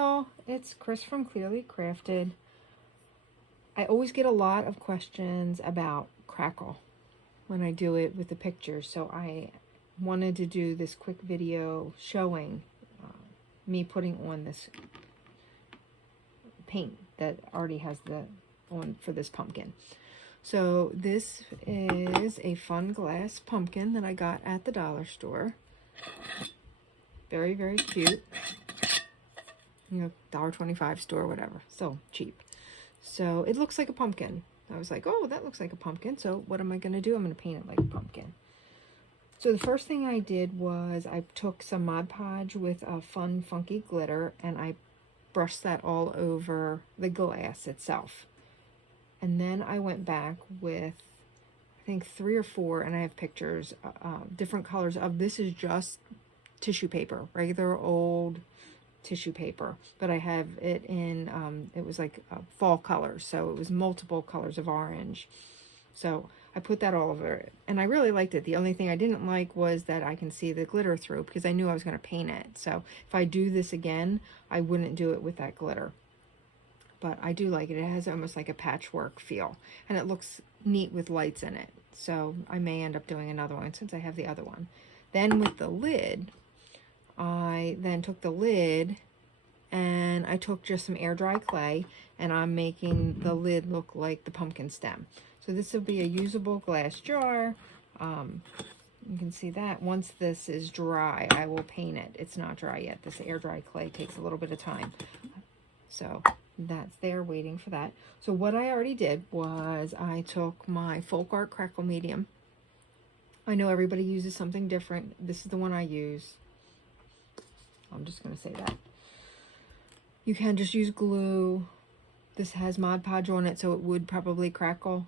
y'all, it's Chris from Clearly Crafted. I always get a lot of questions about crackle when I do it with the pictures, so I wanted to do this quick video showing me putting on this paint that already has the on for this pumpkin. So this is a fun glass pumpkin that I got at the dollar store. Very, very cute. You know, $1.25 store, whatever. So cheap. So it looks like a pumpkin. I was like, oh, that looks like a pumpkin. So what am I going to do? I'm going to paint it like a pumpkin. So the first thing I did was I took some Mod Podge with a fun, funky glitter, and I brushed that all over the glass itself. And then I went back with, I think 3 or 4, and I have pictures, different colors of, this is just tissue paper, regular old tissue paper, but I have it in, it was like fall colors, so it was multiple colors of orange. So I put that all over it, and I really liked it. The only thing I didn't like was that I can see the glitter through, because I knew I was going to paint it. So if I do this again, I wouldn't do it with that glitter. But I do like it. It has almost like a patchwork feel, and it looks neat with lights in it. So I may end up doing another one since I have the other one. Then with the lid, I then took the lid and I took just some air dry clay, and I'm making the lid look like the pumpkin stem. So this will be a usable glass jar. You can see that. Once this is dry, I will paint it. It's not dry yet. This air dry clay takes a little bit of time. So that's there waiting for that. So what I already did was I took my Folk Art Crackle medium. I know everybody uses something different. This is the one I use. I'm just going to say that. You can just use glue. This has Mod Podge on it, so it would probably crackle.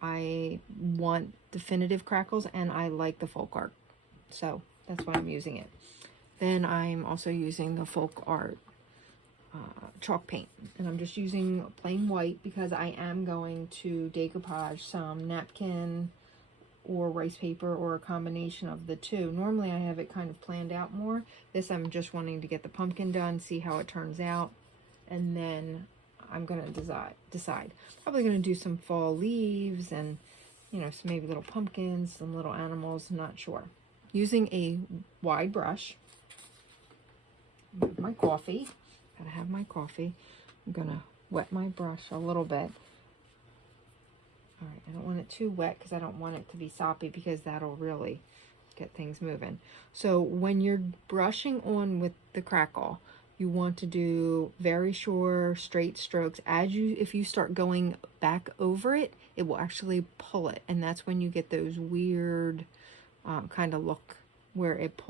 I want definitive crackles, and I like the Folk Art. So that's why I'm using it. Then I'm also using the Folk Art chalk paint, and I'm just using plain white because I am going to decoupage some napkin or rice paper, or a combination of the two. Normally I have it kind of planned out more. This I'm just wanting to get the pumpkin done, see how it turns out, and then I'm going to decide. Probably going to do some fall leaves and, you know, some maybe little pumpkins, some little animals, not sure. Using a wide brush. My coffee. Gotta have my coffee. I'm going to wet my brush a little bit. All right, I don't want it too wet because I don't want it to be soppy, because that'll really get things moving. So when you're brushing on with the crackle, you want to do very short, straight strokes. If you start going back over it, it will actually pull it, and that's when you get those weird kind of look where it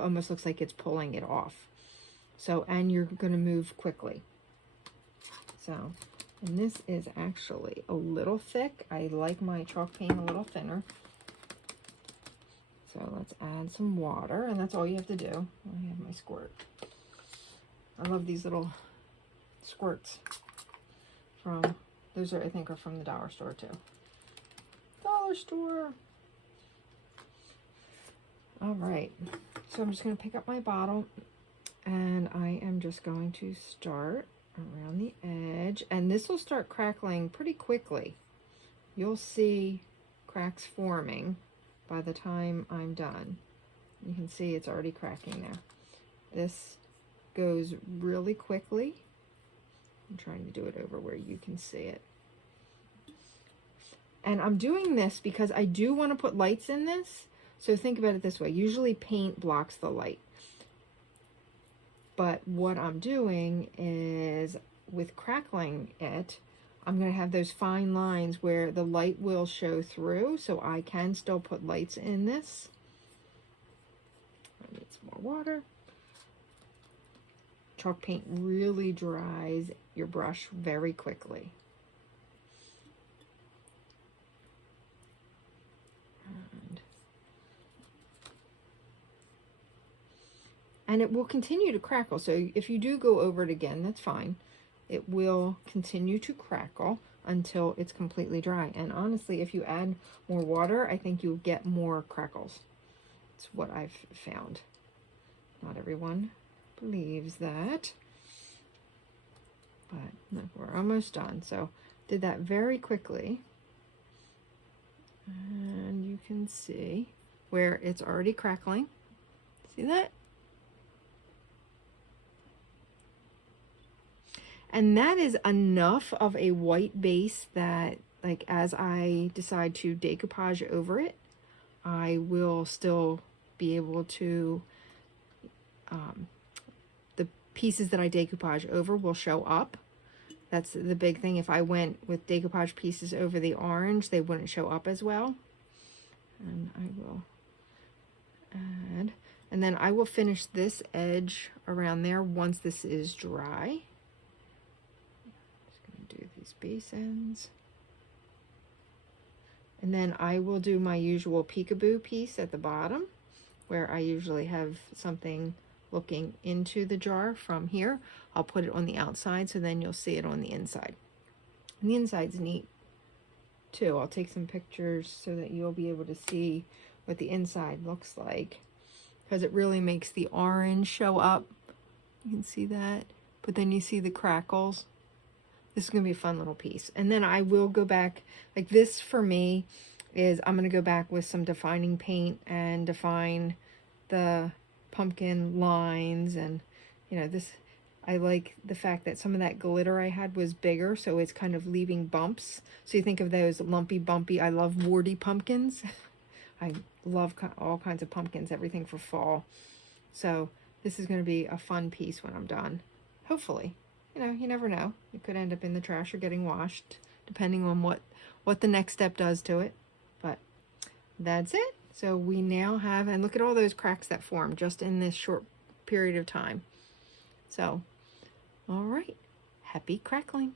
almost looks like it's pulling it off. So, and you're going to move quickly. So. And this is actually a little thick. I like my chalk paint a little thinner. So let's add some water, and that's all you have to do. I have my squirt. I love these little squirts from, those are, I think, are from the dollar store too. Dollar store. All right, so I'm just going to pick up my bottle, and I am just going to start around the edge, and this will start crackling pretty quickly. You'll see cracks forming by the time I'm done. You can see it's already cracking there. This goes really quickly. I'm trying to do it over where you can see it. And I'm doing this because I do want to put lights in this. So think about it this way. Usually paint blocks the light. But what I'm doing is, with crackling it, I'm going to have those fine lines where the light will show through, so I can still put lights in this. I need some more water. Chalk paint really dries your brush very quickly. And it will continue to crackle. So if you do go over it again, that's fine. It will continue to crackle until it's completely dry. And honestly, if you add more water, I think you'll get more crackles. It's what I've found. Not everyone believes that. But look, we're almost done. So did that very quickly. And you can see where it's already crackling. See that? And that is enough of a white base that, like, as I decide to decoupage over it, I will still be able to, the pieces that I decoupage over will show up. That's the big thing. If I went with decoupage pieces over the orange, they wouldn't show up as well. And I will add, and then I will finish this edge around there once this is dry. Just gonna do these base ends. And then I will do my usual peekaboo piece at the bottom, where I usually have something looking into the jar from here. I'll put it on the outside, so then you'll see it on the inside. And the inside's neat too. I'll take some pictures so that you'll be able to see what the inside looks like, because it really makes the orange show up. You can see that, but then you see the crackles. This is going to be a fun little piece. And then I will go back, like this for me is, I'm going to go back with some defining paint and define the pumpkin lines. And, you know, this, I like the fact that some of that glitter I had was bigger, so it's kind of leaving bumps. So you think of those lumpy, bumpy, I love warty pumpkins. I love all kinds of pumpkins, everything for fall. So this is going to be a fun piece when I'm done, hopefully. You know, you never know. It could end up in the trash or getting washed, depending on what the next step does to it. But that's it. So we now have, and look at all those cracks that form just in this short period of time. So, all right. Happy crackling.